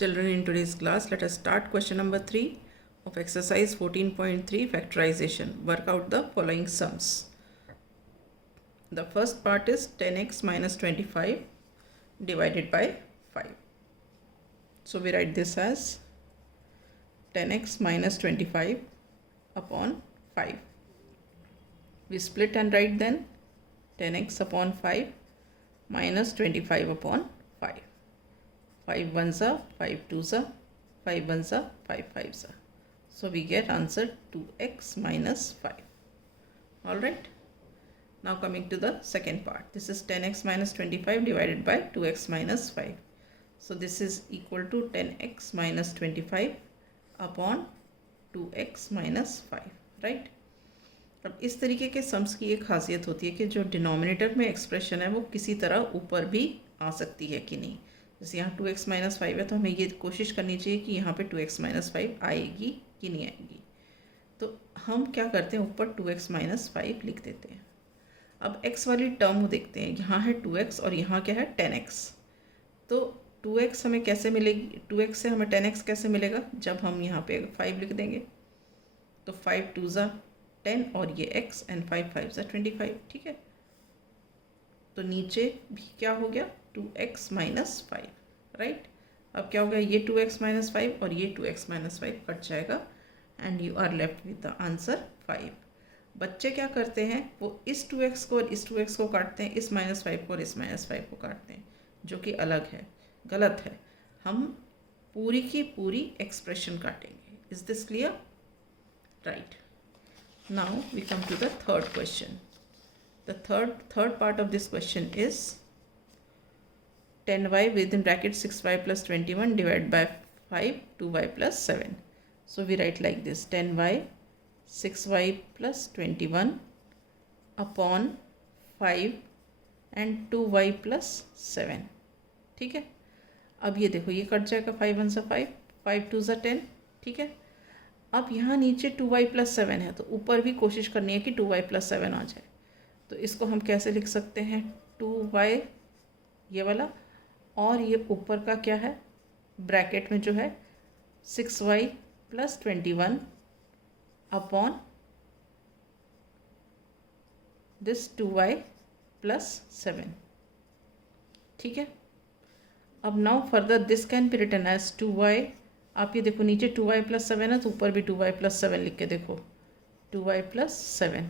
Children, in today's class, let us start question number 3 of exercise 14.3 factorization. Work out the following sums. The first part is 10x minus 25 divided by 5. So we write this as 10x minus 25 upon 5. We split and write then 10x upon 5 minus 25 upon 5. 5 ones are 5 twos are 5 ones are 5 fives are. So we get answer 2x minus 5. Alright. Now coming to the second part. This is 10x minus 25 divided by 2x minus 5. So this is equal to 10x minus 25 upon 2x minus 5. Right. अब इस तरीके के sums की एक खासियत होती है कि जो डिनोमिनेटर में एक्सप्रेशन है वो किसी तरह ऊपर भी आ सकती है कि नहीं. जैसे यहाँ 2x माइनस 5 है तो हमें ये कोशिश करनी चाहिए कि यहाँ पे 2x माइनस 5 आएगी कि नहीं आएगी. तो हम क्या करते हैं, ऊपर 2x माइनस 5 लिख देते हैं. अब x वाली टर्म देखते हैं. यहाँ है 2x और यहाँ क्या है 10x. तो 2x हमें कैसे मिलेगी, 2x से हमें 10x कैसे मिलेगा, जब हम यहाँ पे 5 लिख देंगे. तो 5 2 ज़ा 10 और ये x एंड 5 5 ज़ा 25. ठीक है. तो नीचे भी क्या हो गया 2x माइनस 5. राइट. अब क्या हो गया, ये 2x माइनस 5 और ये 2x माइनस 5 कट जाएगा and you are left with the answer 5. बच्चे क्या करते हैं, वो इस 2x को और इस 2x को काटते हैं, इस माइनस 5 को और इस माइनस 5 को काटते हैं, जो कि अलग है, गलत है. हम पूरी की पूरी एक्सप्रेशन काटेंगे. Is this clear? Right. Now we come to the third question. The third part of this question is 10y within bracket 6y plus 21 divided by 5 2y plus 7. So we write like this: 10y 6y plus 21 upon 5 and 2y plus 7. ठीक है. अब ये देखो, ये cut जाएगा, 5 1 सा 5 5 2 सा 10. ठीक है. अब यहाँ नीचे 2y प्लस 7 है तो ऊपर भी कोशिश करनी है कि 2y प्लस 7 आ जाए. तो इसको हम कैसे लिख सकते हैं, 2y ये वाला और ये ऊपर का क्या है, ब्रैकेट में जो है 6y plus 21 upon this 2y plus 7. ठीक है. अब now further this can be written as 2y. आप ये देखो, नीचे 2y प्लस 7 है तो ऊपर भी 2y प्लस 7 लिख के देखो, 2y प्लस 7.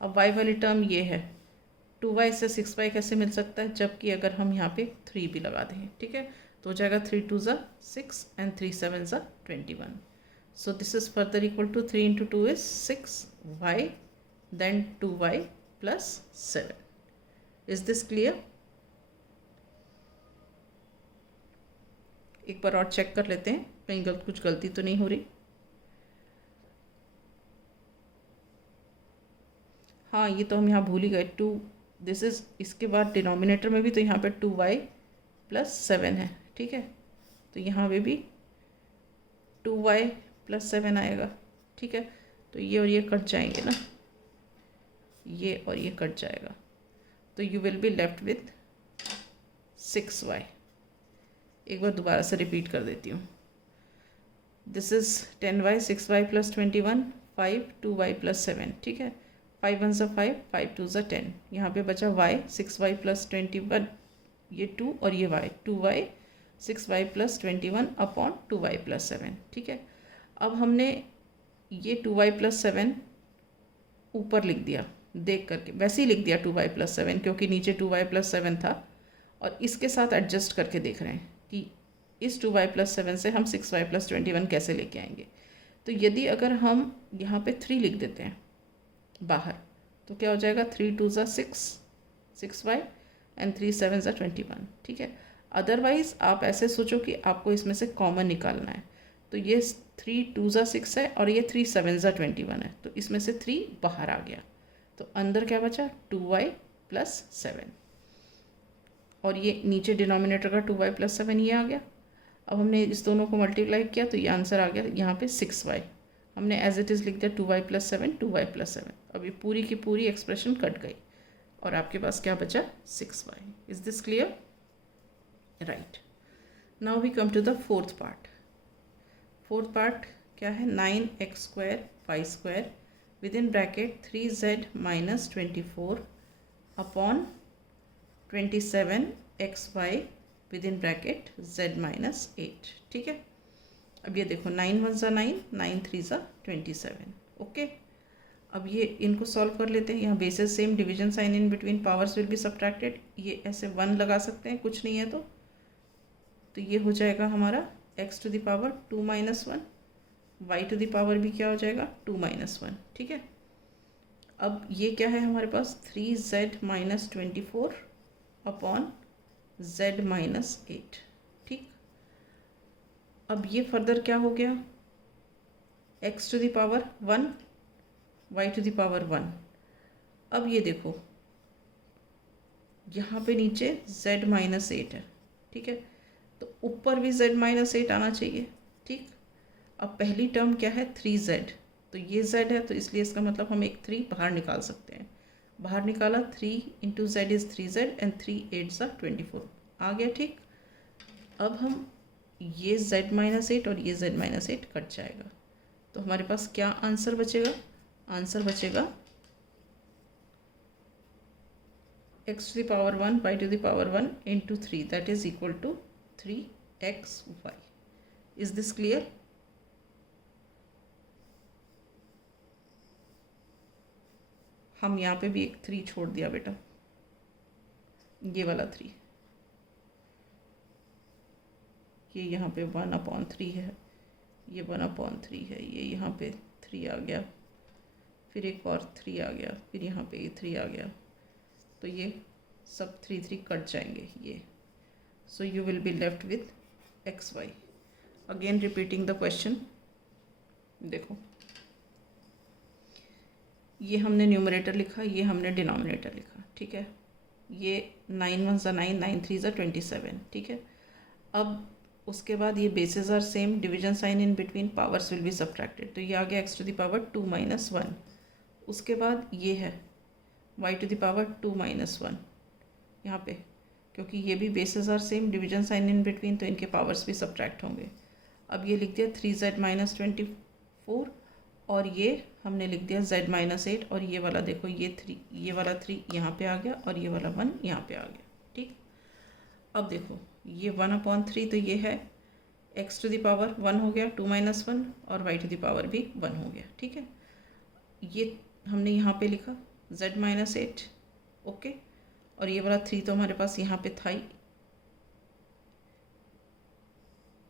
अब y वाली टर्म ये है, 2y से 6y कैसे मिल सकता है, जबकि अगर हम यहाँ पे 3 भी लगा दें. ठीक है. तो हो जाएगा 3 2 ज़ा 6 एंड 3 7 ज़ा 21. So this is further equal to 3 into 2 is 6y then 2y plus 7. Is this clear? एक बार और चेक कर लेते हैं कहीं कुछ गलती तो नहीं हो रही. हाँ, ये तो हम यहाँ भूल ही गए. 2 दिस इज, इसके बाद डिनोमिनेटर में भी तो यहाँ पे 2y प्लस 7 है. ठीक है. तो यहाँ पे भी 2y प्लस 7 आएगा. ठीक है. तो ये और ये कट जाएंगे ना, ये और ये कट जाएगा. तो you will be left with 6y. एक बार दोबारा से रिपीट कर देती हूँ. This is 10y 6y plus 21 5 2y plus 7. ठीक है. 5 1 ज़ा 5 5 2 ज़ा 10. यहाँ पे बचा y 6y प्लस 21, ये 2 और ये y 2y 6y plus 21 upon 2y plus 7. ठीक है. अब हमने ये 2y प्लस 7 ऊपर लिख दिया, देख करके वैसे ही लिख दिया 2y प्लस 7, क्योंकि नीचे 2y प्लस 7 था, और इसके साथ एडजस्ट करके देख रहे हैं कि इस 2y प्लस 7 से हम 6y प्लस 21 कैसे लेके आएंगे. तो यदि अगर हम यहाँ पे 3 लिख देते हैं बाहर, तो क्या हो जाएगा, 3 2 ज़ा 6y एंड 3 7 ज़ा 21. ठीक है. अदरवाइज़ आप ऐसे सोचो कि आपको इसमें से कॉमन निकालना है. तो ये 3 2 ज़ा 6 है और ये 3 7 ज़ा 21 है, तो इसमें से 3 बाहर आ गया. तो अंदर क्या बचा, 2y प्लस 7, और ये नीचे डिनोमिनेटर का 2y प्लस 7 ये आ गया. अब हमने इस दोनों को मल्टीप्लाई किया तो ये आंसर आ गया यहाँ पे 6y. हमने एज इट इज़ लिख दिया 2y प्लस 7 2y प्लस 7. अब ये पूरी की पूरी एक्सप्रेशन कट गई और आपके पास क्या बचा, 6y. Is this clear? Right. Now we come to the fourth part. Fourth part क्या है? 9x² y² within bracket 3z minus 24 upon 27xy within bracket z minus 8. ठीक है. अब ये देखो 9 1 ज़ा 9, 9 3 ज़ा 27. ओके. अब ये इनको सॉल्व कर लेते हैं. यहाँ basis same, division sign in between, powers will be subtracted. ये ऐसे 1 लगा सकते हैं, कुछ नहीं है तो ये हो जाएगा हमारा x to the power 2 minus 1, y to the power भी क्या हो जाएगा 2 माइनस 1. ठीक है. अब ये क्या है हमारे पास? 3z minus 24 upon z minus 8. ठीक. अब ये फर्दर क्या हो गया? x to the power 1, y to the power 1. अब ये देखो यहाँ पे नीचे z माइनस 8 है. ठीक है. तो ऊपर भी z माइनस 8 आना चाहिए. ठीक. अब पहली टर्म क्या है? 3z. तो ये z है तो इसलिए इसका मतलब हम एक 3 बाहर निकाल सकते हैं. बाहर निकाला, 3 into z is 3z and 3 8 ज़ा 24 आ गया. ठीक. अब हम ये z माइनस 8 और ये z माइनस 8 कट जाएगा. तो हमारे पास क्या आंसर बचेगा? आंसर बचेगा x to the power 1 y to the power 1 into 3 that is equal to 3xy. Is this clear? हम यहाँ पे भी एक 3 छोड़ दिया बेटा, ये वाला 3. ये यहाँ पे 1/3 है, ये 1/3 है, ये यहाँ पे 3 आ गया, फिर एक और 3 आ गया, फिर यहाँ पे ये 3 आ गया. तो ये सब 3 3 कट जाएंगे ये. So you will be left with xy. Again repeating the question. देखो ये हमने न्यूमरेटर लिखा, ये हमने डिनोमिनेटर लिखा. ठीक है. ये 9 1 ज़ा 9, 9 3 ज़ा 27. ठीक है. अब उसके बाद ये basis are same, division sign in between, powers will be subtracted. तो ये आ गया x to the power 2 minus 1. उसके बाद ये है y to the power 2 minus 1 यहाँ पे, क्योंकि ये भी basis are same, division sign in between, तो इनके पावर्स भी सब्ट्रैक्ट होंगे. अब ये लिख दिया 3z माइनस 24 और ये हमने लिख दिया z माइनस 8 और ये वाला देखो ये वाला 3 यहाँ पे आ गया और ये वाला 1 यहाँ पे आ गया. ठीक. अब देखो ये 1/3 तो ये है x टू द पावर 1 हो गया 2 माइनस 1 और y टू द पावर भी 1 हो गया. ठीक है. ये हमने यहाँ पे लिखा z माइनस 8. ओके. और ये वाला 3 तो हमारे पास यहाँ पे था ही.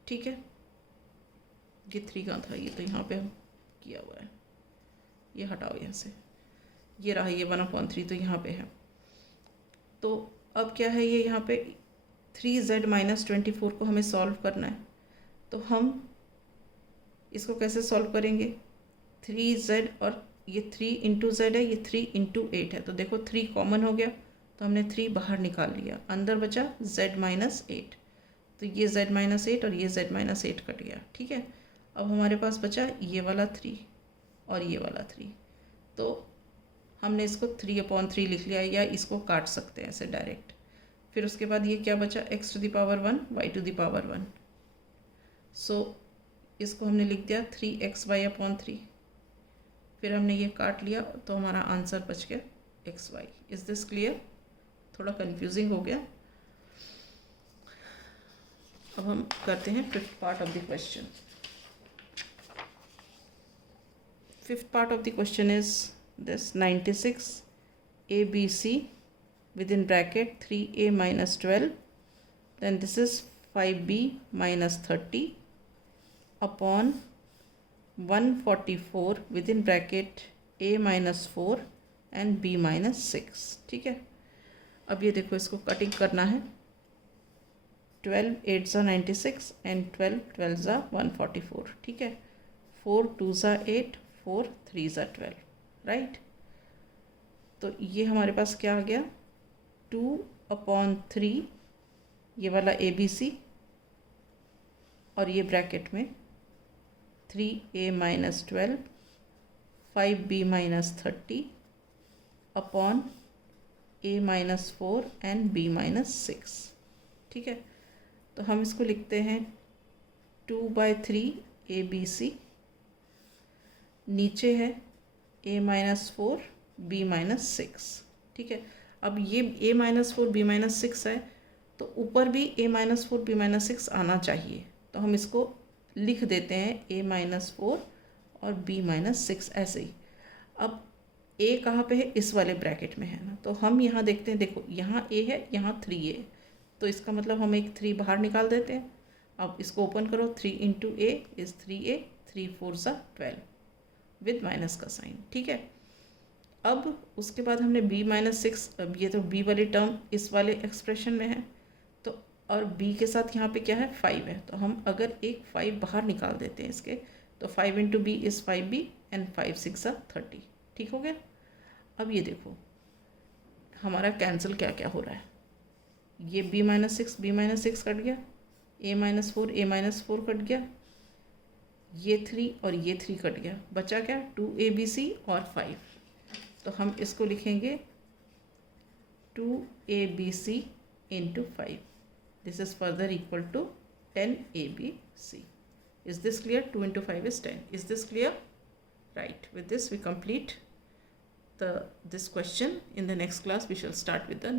ठीक है. ये 3 कहाँ था? ये तो यहाँ पे किया हुआ है, ये हटाओ यहाँ से. ये रहा ये 1/3 तो यहाँ पे है. तो अब क्या है, ये यहाँ पे 3z माइनस 24 को हमें सॉल्व करना है. तो हम इसको कैसे सॉल्व करेंगे? 3z और ये 3 इंटू z है, ये 3 इंटू 8 है. तो देखो 3 कॉमन हो गया तो हमने 3 बाहर निकाल लिया, अंदर बचा z माइनस 8. तो ये z माइनस 8 और ये z माइनस 8 कट गया. ठीक है. अब हमारे पास बचा ये वाला 3 और ये वाला 3. तो हमने इसको 3/3 लिख लिया, या इसको काट सकते हैं ऐसे डायरेक्ट. फिर उसके बाद ये क्या बचा? x to the power 1 y to the power 1. So इसको हमने लिख दिया 3xy/3. फिर हमने ये काट लिया तो हमारा आंसर बच गया xy. Is this clear? थोड़ा कंफ्यूजिंग हो गया. अब हम करते हैं fifth part of the question. Fifth part of the question is this 96 ABC within bracket 3a minus 12, then this is 5b minus 30 upon 144 within bracket a minus 4 and b minus 6. ठीक है. अब ये देखो इसको कटिंग करना है. 12 8 ज़ा 96 and 12 12 ज़ा 144. ठीक है. 4 2 ज़ा 8, 4 3 ज़ा 12. राइट. तो ये हमारे पास क्या आ गया? 2/3 ये वाला ABC और ये ब्रैकेट में 3a minus 12 5b minus 30 upon a minus 4 and b minus 6. ठीक है. तो हम इसको लिखते हैं 2/3 ABC, नीचे है A-4 B-6, ठीक है। अब ये A-4 B-6 है तो ऊपर भी A-4 B-6 आना चाहिए, तो हम इसको लिख देते हैं A-4 और B-6 ऐसे ही। अब A कहाँ पे है, इस वाले ब्रैकेट में है ना, तो हम यहाँ देखते हैं, देखो यहाँ A है, यहाँ 3 है, तो इसका मतलब हम एक 3 बाहर निकाल देते हैं। अब इसको ओपन करो, 3 × A is 3A, 3 4 12 with minus का साइन, ठीक है। अब उसके बाद हमने B-6, अब ये तो B वाली टर्म इस वाले एक्सप्रेशन में है, तो और B के साथ यहाँ पे क्या है, 5 है, तो हम अगर एक 5 बाहर निकाल देते हैं इसके, तो 5 × B इज़ 5B एंड 5 6 30, ठीक हो गया। अब ये देखो हमारा कैंसिल क्या क्या हो रहा है, ये B-6 B-6 कट गया, A-4 A-4 कट गया, ये 3 और ये 3 कट गया, बचा क्या, 2ABC और 5, तो हम इसको लिखेंगे 2ABC × 5, this is further equal to 10ABC। Is this clear? 2 × 5 is 10. Is this clear? Right. With this we complete this question. In the next class we shall start with the